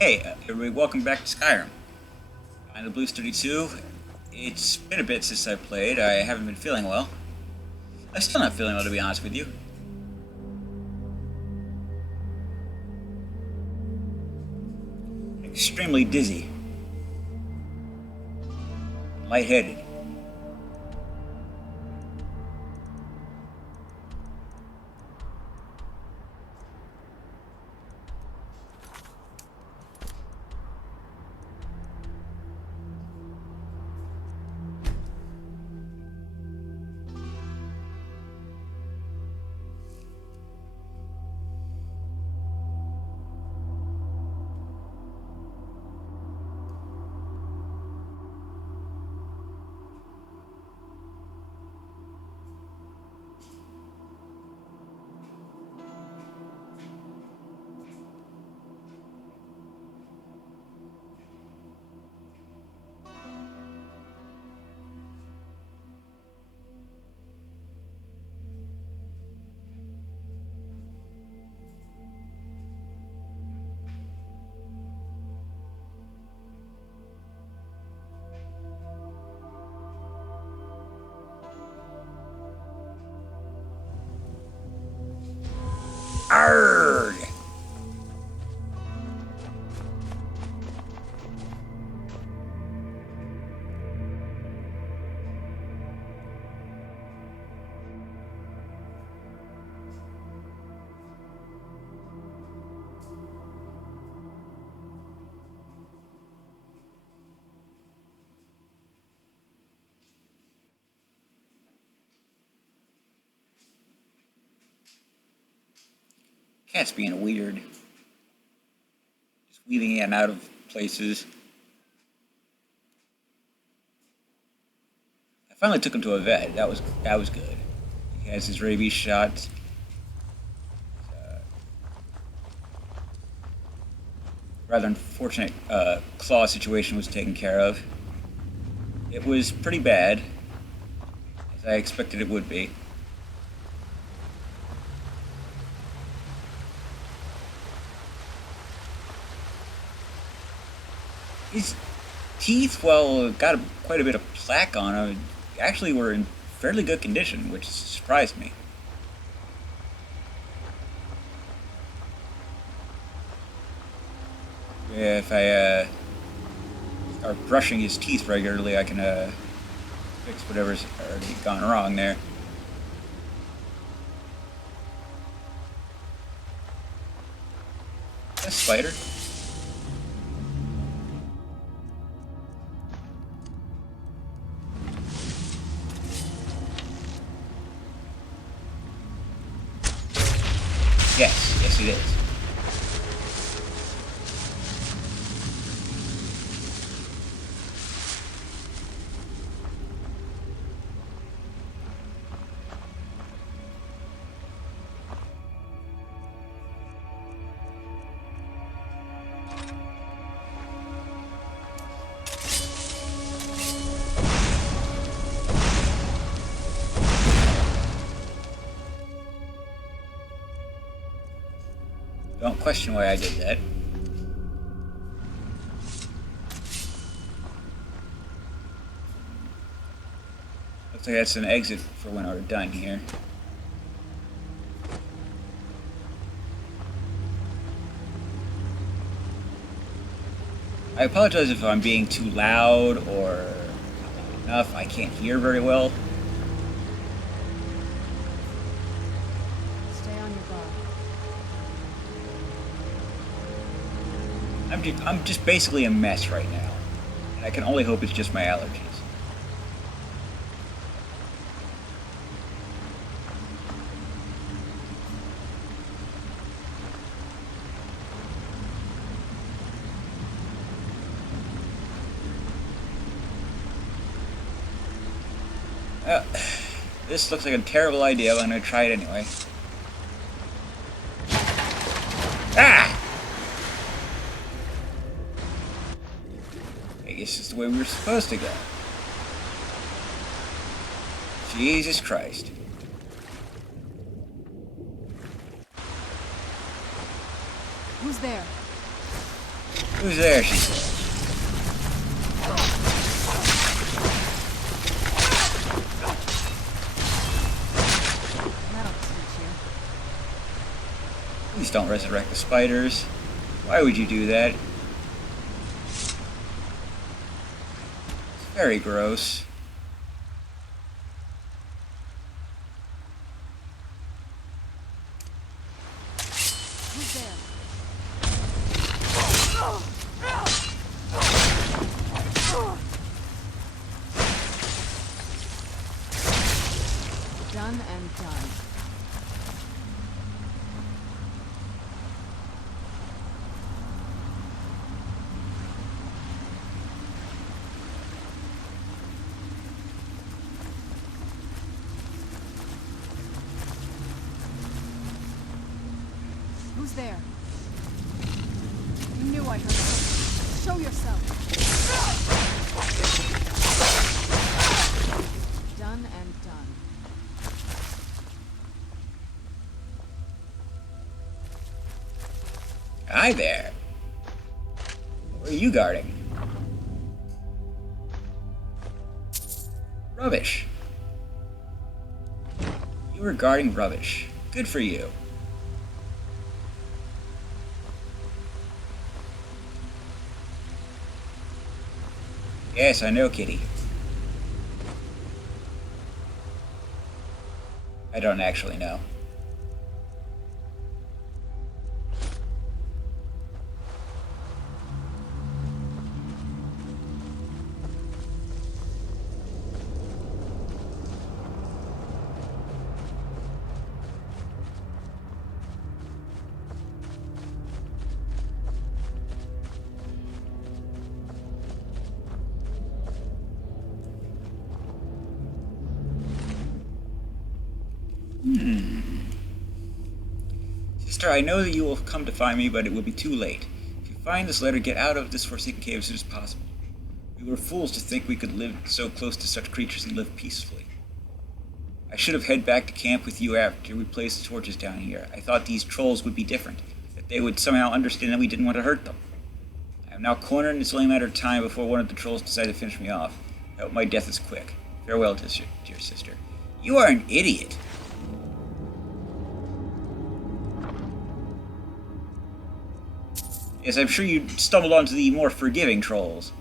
Hey, everybody, welcome back to Skyrim. I'm the Blues 32. It's been a bit since I've played. I haven't been feeling well. I'm still not feeling well, to be honest with you. Extremely dizzy. Lightheaded. Arrgh! Cat's being weird. Just weaving in and out of places. I finally took him to a vet. That was good. He has his rabies shots. Rather unfortunate claw situation was taken care of. It was pretty bad, as I expected it would be. His teeth, well, got quite a bit of plaque on them, actually were in fairly good condition, which surprised me. Yeah, if I start brushing his teeth regularly, I can fix whatever's already gone wrong there. A spider. Yes, it is. Don't question why I did that. Looks like that's an exit for when we're done here. I apologize if I'm being too loud or not enough. I can't hear very well. I'm just basically a mess right now, and I can only hope it's just my allergies. This looks like a terrible idea, but I'm going to try it anyway. Ah! I guess it's the way we were supposed to go. Jesus Christ. Who's there? Who's there, she said. That'll teach you. Please don't resurrect the spiders. Why would you do that? It's very gross. Who's there? Done and done. Who's there? You knew I heard something. Show yourself. Done and done. Hi there. What are you guarding? Rubbish. You were guarding rubbish. Good for you. Yes, I know, Kitty. I don't actually know. Sister, I know that you will come to find me, but it will be too late. If you find this letter, get out of this forsaken cave as soon as possible. We were fools to think we could live so close to such creatures and live peacefully. I should have headed back to camp with you after we placed the torches down here. I thought these trolls would be different, that they would somehow understand that we didn't want to hurt them. I am now cornered, and it's only a matter of time before one of the trolls decides to finish me off. I hope my death is quick. Farewell, dear sister. You are an idiot. Yes, I'm sure you stumbled onto the more forgiving trolls.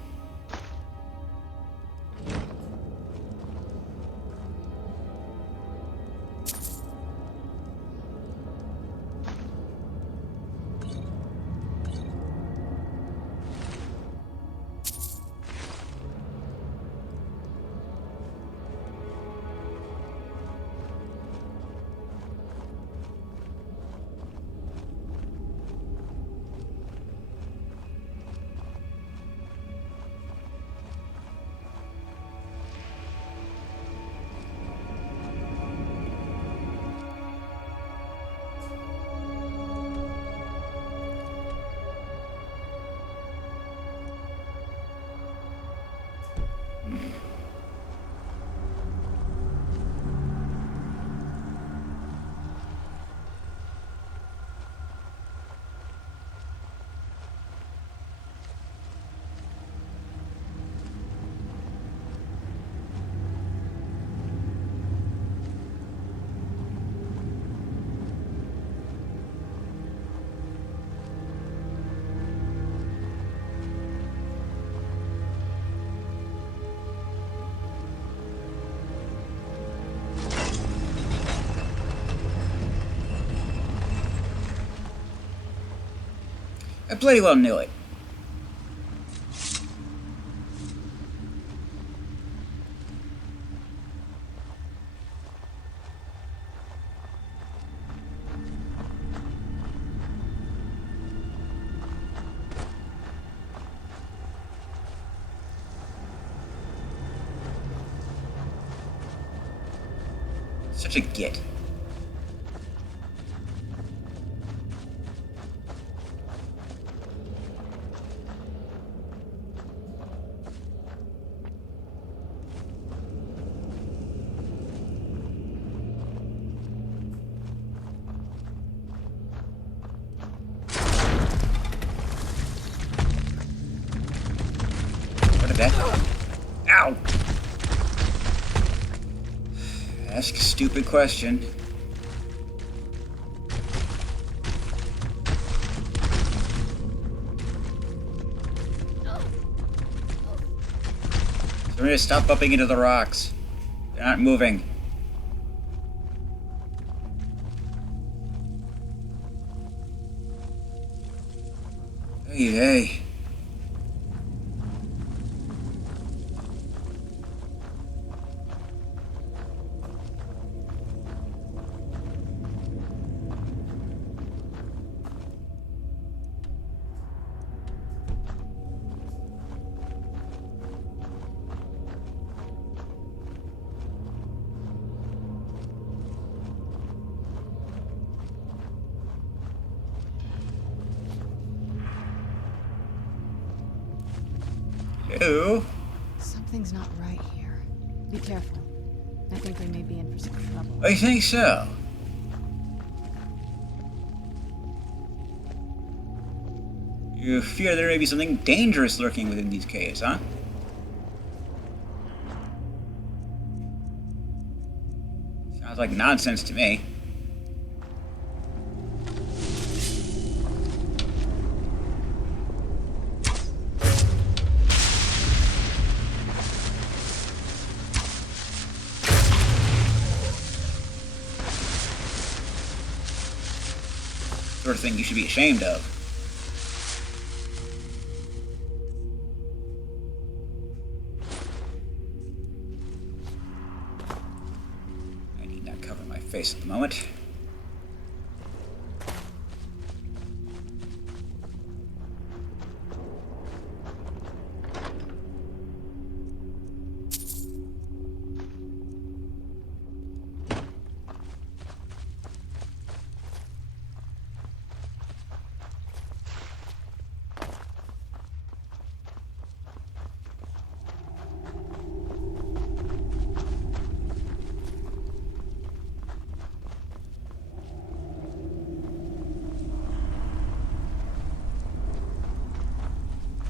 I bloody well knew it. Such a git. that. Ow! Ask a stupid question. So we're gonna stop bumping into the rocks. They're not moving. Hey, hey. Hello? Something's not right here. Be careful. I think we may be in for some trouble. I think so. You fear there may be something dangerous lurking within these caves, huh? Sounds like nonsense to me. Sort of thing you should be ashamed of. I need not cover my face at the moment.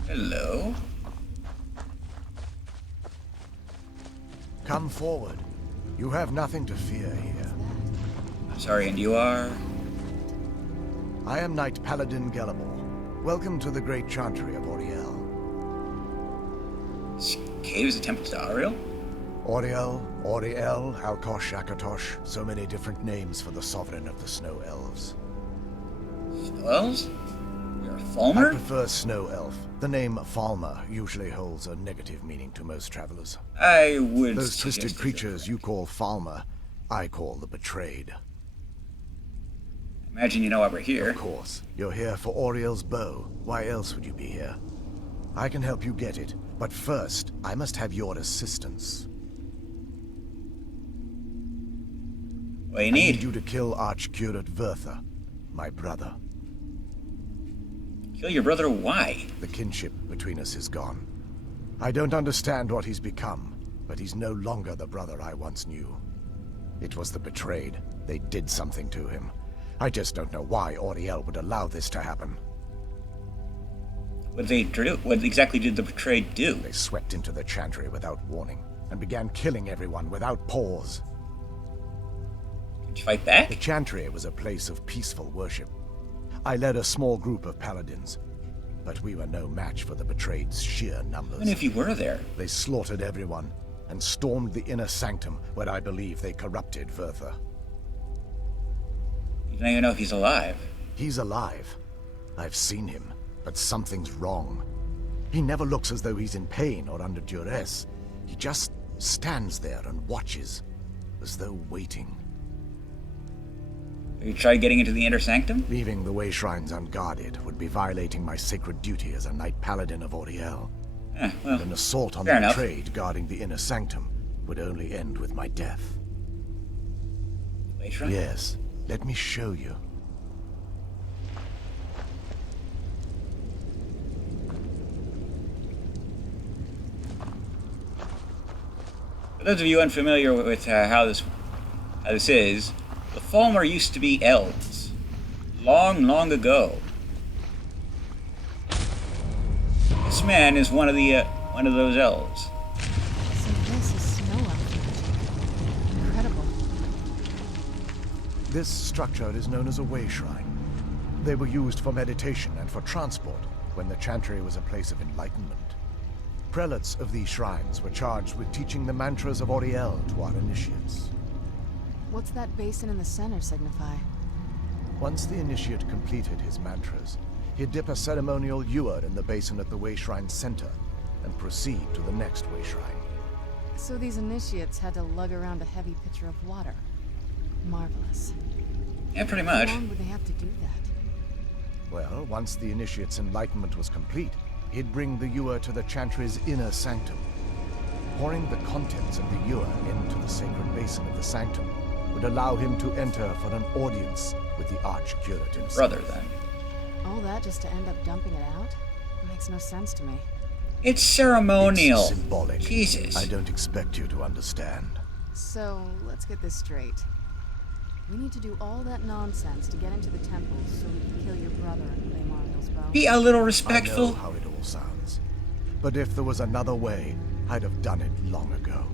Hello? Come forward. You have nothing to fear here. I'm sorry, and you are? I am Knight Paladin Gellimore. Welcome to the great chantry of Auriel. This cave is a temple to Ariel? Auriel, Auriel, Alkosh, Akatosh, so many different names for the sovereign of the Snow Elves. Snow Elves? You're a I Falmer? prefer Snow Elf. The name Falmer usually holds a negative meaning to most travelers. I would Those suggest twisted a creatures you different. call Falmer, I call the Betrayed. Imagine you know why we're here. Of course, you're here for Auriel's bow. Why else would you be here? I can help you get it, but first, I must have your assistance. What do you I need need? you to kill Archcurate Vertha, my brother. Kill your brother? Why? The kinship between us is gone. I don't understand what he's become, but he's no longer the brother I once knew. It was the Betrayed. They did something to him. I just don't know why Auriel would allow this to happen. What did they do? What exactly did the Betrayed do? They swept into the chantry without warning, and began killing everyone without pause. Did you fight The back? chantry was a place of peaceful worship. I led a small group of paladins, but we were no match for the Betrayed's sheer numbers. Even if you were there. They slaughtered everyone, and stormed the inner sanctum where I believe they corrupted Vertha. You don't even know if he's alive. He's alive. I've seen him, but something's wrong. He never looks as though he's in pain or under duress. He just stands there and watches, as though waiting. Have you tried getting into the inner sanctum? Leaving the way shrines unguarded would be violating my sacred duty as a Knight Paladin of Auriel. Well, An assault on fair the enough. Betrayed guarding the inner sanctum would only end with my death. Wait, right? Yes, let me show you. For those of you unfamiliar with how this is, the Falmer used to be Elves. Long, long ago. This man is one of the One of those elves. So this is snow elf magic. Incredible. This structure is known as a way shrine. They were used for meditation and for transport when the chantry was a place of enlightenment. Prelates of these shrines were charged with teaching the mantras of Auriel to our initiates. What's that basin in the center signify? Once the initiate completed his mantras, he'd dip a ceremonial ewer in the basin at the way shrine's center and proceed to the next way shrine. So these initiates had to lug around a heavy pitcher of water. Marvelous. Yeah, pretty How much. long would they have to do that? Well, once the initiate's enlightenment was complete, he'd bring the ewer to the chantry's inner sanctum. Pouring the contents of the ewer into the sacred basin of the sanctum would allow him to enter for an audience with the arch-curate himself. Brother, then. All that just to end up dumping it out? Makes no sense to me. It's ceremonial. It's symbolic. Jesus. I don't expect you to understand. So, let's get this straight. We need to do all that nonsense to get into the temple so we can kill your brother and claim Ariel's bow. Be a little I respectful. know how it all sounds. But if there was another way, I'd have done it long ago.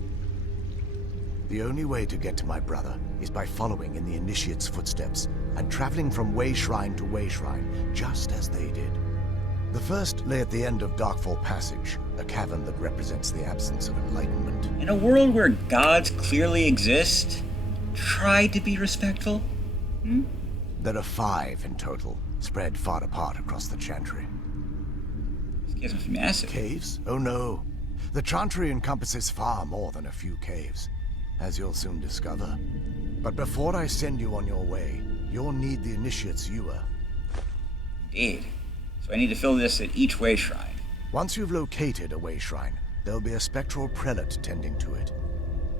The only way to get to my brother is by following in the initiate's footsteps and traveling from way shrine to way shrine, just as they did. The first lay at the end of Darkfall Passage, a cavern that represents the absence of enlightenment. In a world where gods clearly exist, try to be respectful. There are 5 in total, spread far apart across the chantry. This cave must be massive. Caves? Oh no. The chantry encompasses far more than a few caves, as you'll soon discover. But before I send you on your way, you'll need the initiate's ewer. Indeed. So I need to fill this at each way shrine. Once you've located a way shrine, there'll be a spectral prelate tending to it.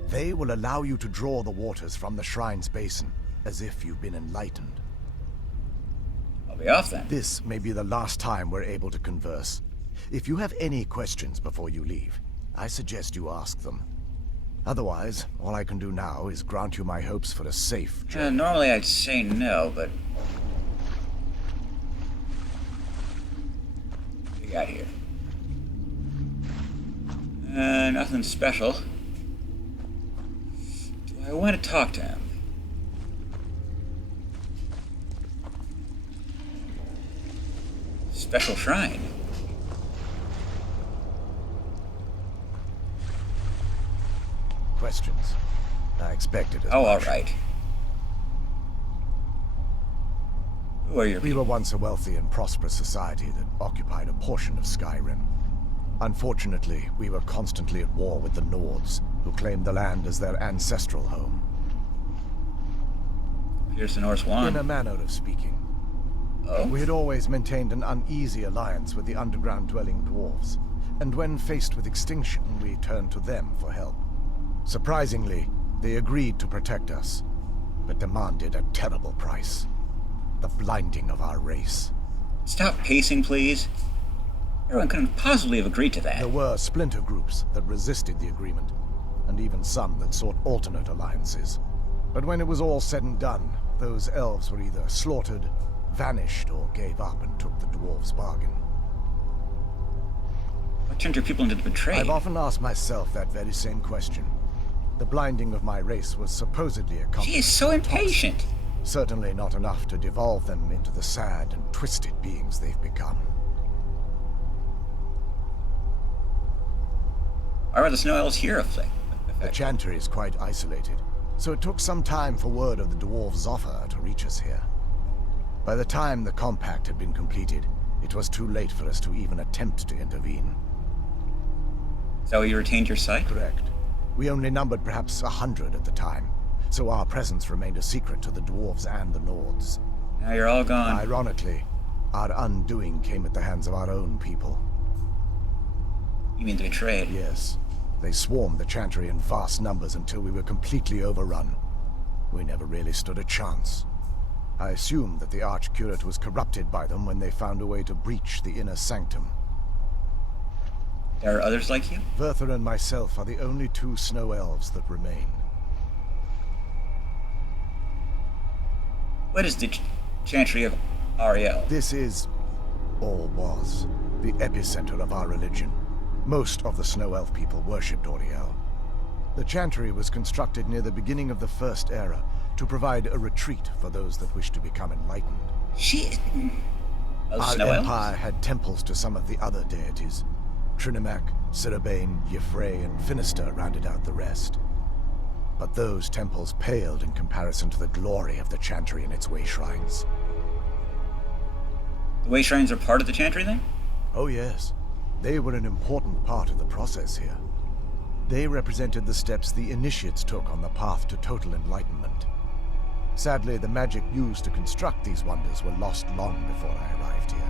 They will allow you to draw the waters from the shrine's basin, as if you've been enlightened. I'll be off then. This may be the last time we're able to converse. If you have any questions before you leave, I suggest you ask them. Otherwise, all I can do now is grant you my hopes for a safe journey. Normally I'd say no, but... What do you got here? Nothing special. Do I want to talk to him? Special shrine. Questions? I expected as Oh, much. alright. Who are your We people? were once a wealthy and prosperous society that occupied a portion of Skyrim. Unfortunately, we were constantly at war with the Nords, who claimed the land as their ancestral home. Here's the North In Wand. a manner of speaking. Oh? We had always maintained an uneasy alliance with the underground-dwelling dwarves, and when faced with extinction, we turned to them for help. Surprisingly, they agreed to protect us, but demanded a terrible price. The blinding of our race. Stop pacing, please. Everyone couldn't possibly have agreed to that. There were splinter groups that resisted the agreement, and even some that sought alternate alliances. But when it was all said and done, those elves were either slaughtered, vanished, or gave up and took the dwarves' bargain. What turned your people into the betrayed? I've often asked myself that very same question. The blinding of my race was supposedly accomplished. She is so impatient. Certainly not enough to devolve them into the sad and twisted beings they've become. Why were the snow elves here The chantry is quite isolated, so it took some time for word of the dwarves' offer to reach us here. By the time the compact had been completed, it was too late for us to even attempt to intervene. Is that why you retained your sight? Correct. We only numbered perhaps 100 at the time, so our presence remained a secret to the dwarves and the Nords. Now you're all gone. Ironically, our undoing came at the hands of our own people. You mean the betrayed? Yes, they swarmed the chantry in vast numbers until we were completely overrun. We never really stood a chance. I assumed that the Arch-Curate was corrupted by them when they found a way to breach the inner sanctum. There are others like you? Verther and myself are the only 2 snow elves that remain. What is the Chantry of Ariel? This is, or was, the epicenter of our religion. Most of the Snow Elf people worshipped Auriel. The chantry was constructed near the beginning of the First Era to provide a retreat for those that wished to become enlightened. Shit. Oh, Our Snow empire Elves? had temples to some of the other deities. Trinimac, Ciribane, Yffrey, and Finister rounded out the rest. But those temples paled in comparison to the glory of the chantry and its way shrines. The way shrines are part of the chantry then? Oh yes, they were an important part of the process here. They represented the steps the initiates took on the path to total enlightenment. Sadly, the magic used to construct these wonders were lost long before I arrived here.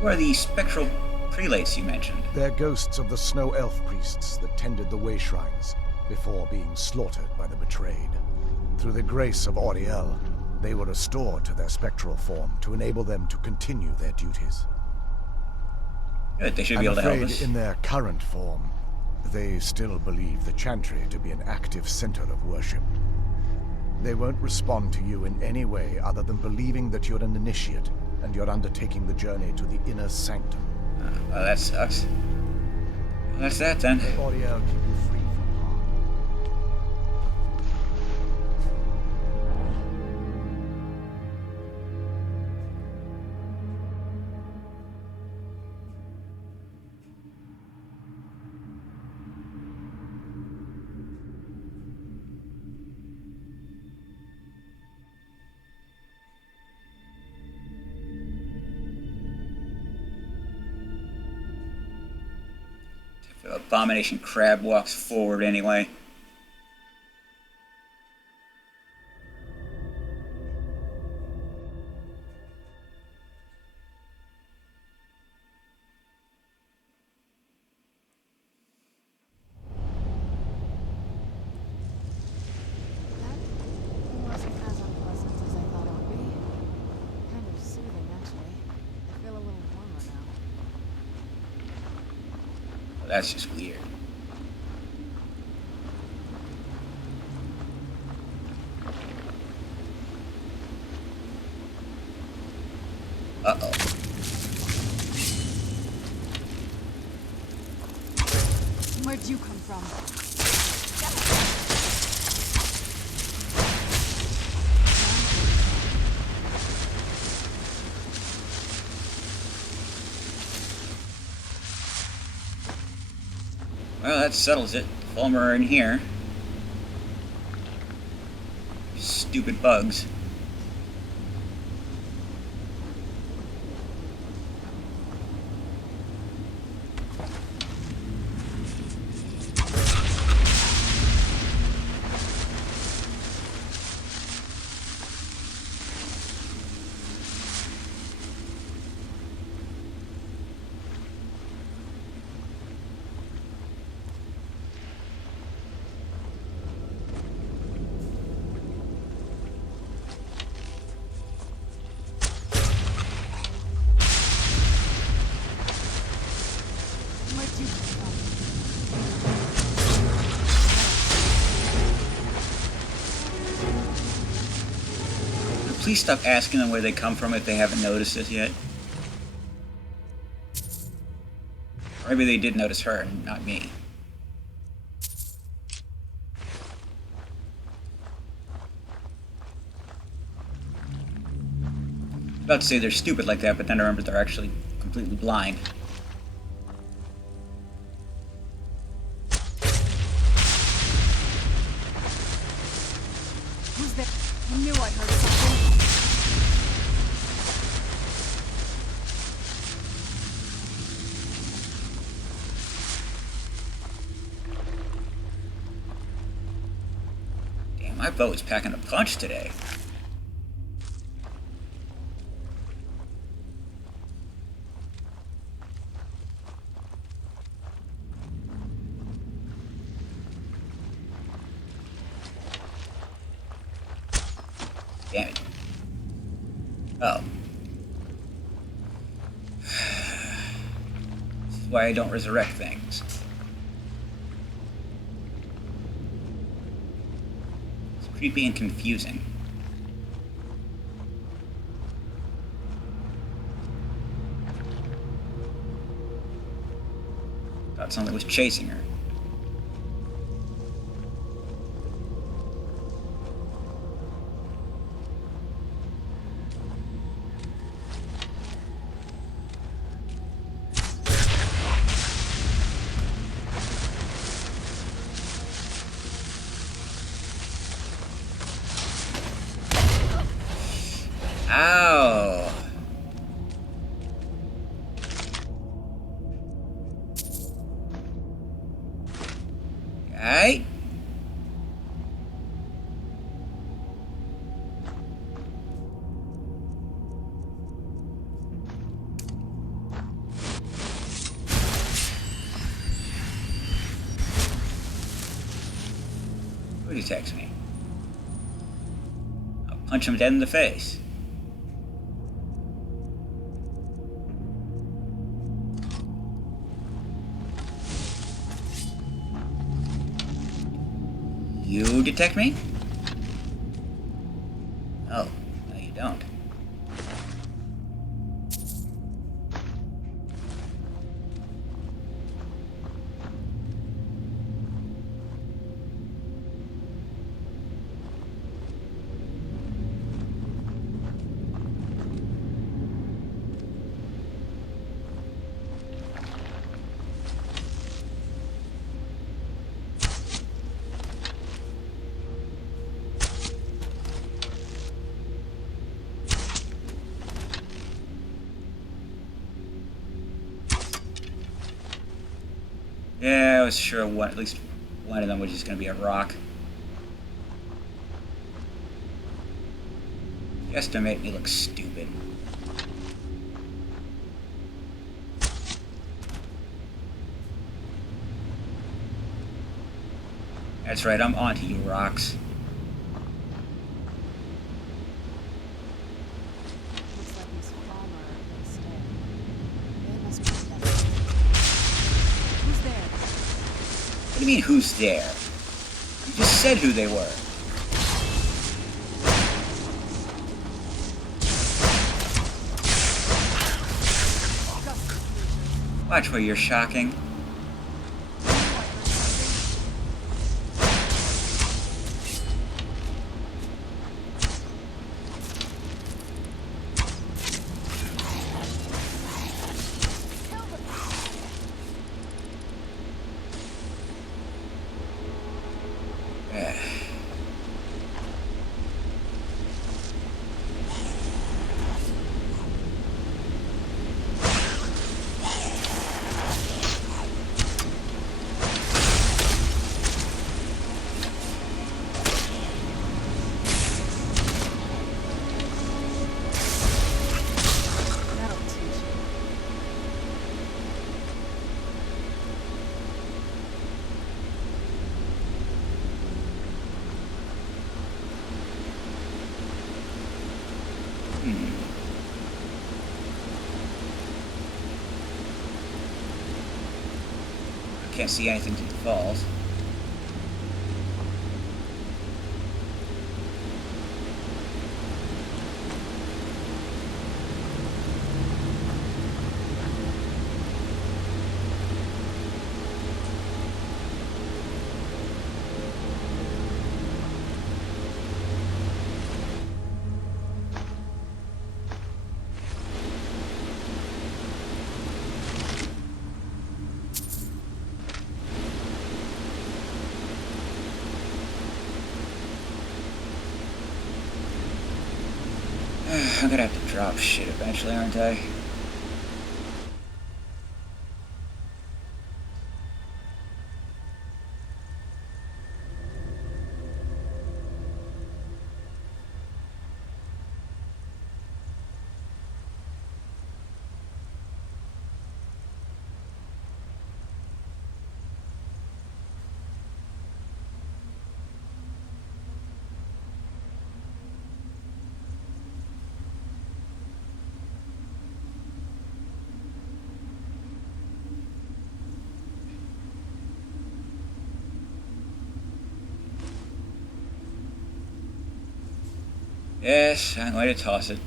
Who are the spectral prelates you mentioned? They're ghosts of the Snow Elf priests that tended the way shrines before being slaughtered by the betrayed. Through the grace of Auriel, they were restored to their spectral form to enable them to continue their duties. Good, they should be I'm able to help afraid us. in their current form, they still believe the chantry to be an active center of worship. They won't respond to you in any way other than believing that you're an initiate and you're undertaking the journey to the inner sanctum. Well, that sucks. Well, that's that then. May Auriel keep you free from harm. Abomination Crab walks forward anyway. That wasn't as unpleasant as I thought it would be. Kind of soothing, actually. I feel a little warmer now. Well, that's just weird. Uh-oh. Where'd you come from? Well, that settles it. Fulmer are in here. Stupid bugs. Where'd you come from? Please stop asking them where they come from if they haven't noticed this yet. Or maybe they did notice her and not me. About to say they're stupid like that, but then I remember they're actually completely blind. Who's there? I knew I heard something. Damn, my boat is packing a punch today. Damn it. Oh. This is why I don't resurrect things. It's creepy and confusing. Thought something was chasing her. Ow! Alright? Who detects me? I'll punch him dead in the face. You detect me? Oh, no you don't. Yeah, I was sure at least one of them was just going to be a rock. Just to make me look stupid. That's right, I'm onto you, rocks. Looks like these Falmer are gonna stay. They must be together. Who's there? What do you mean, who's there? You just said who they were. Watch where you're shocking. That'll teach you. Can't see anything to the falls. I'm gonna have to drop shit eventually, aren't I? Yes, I'm going to toss it.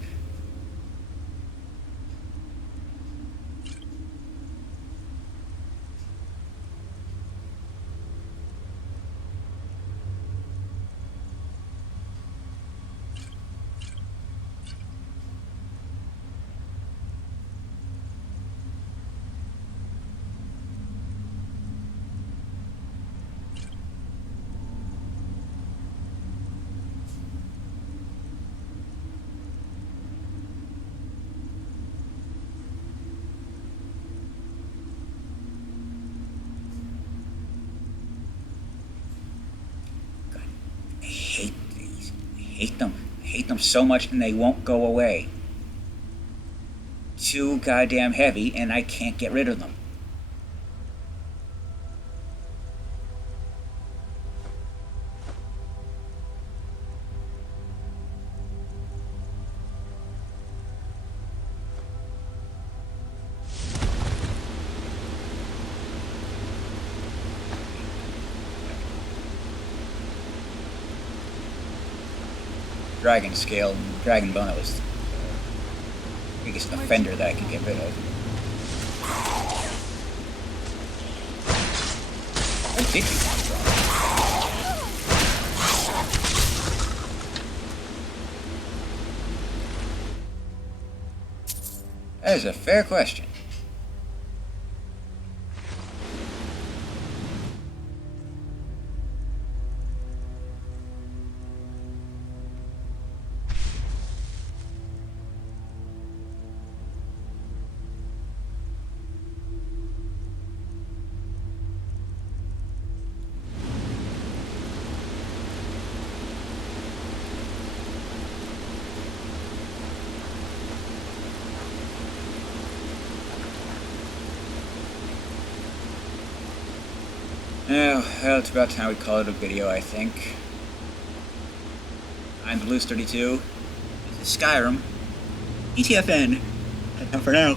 hate them. I hate them so much, and they won't go away. Too goddamn heavy, and I can't get rid of them. Dragon scale and dragon bone was the biggest offender that I can get rid of. Where did you come from? That is a fair question. Well, it's about time we call it a video, I think. I'm Blues32. This is Skyrim. ETFN. And for now.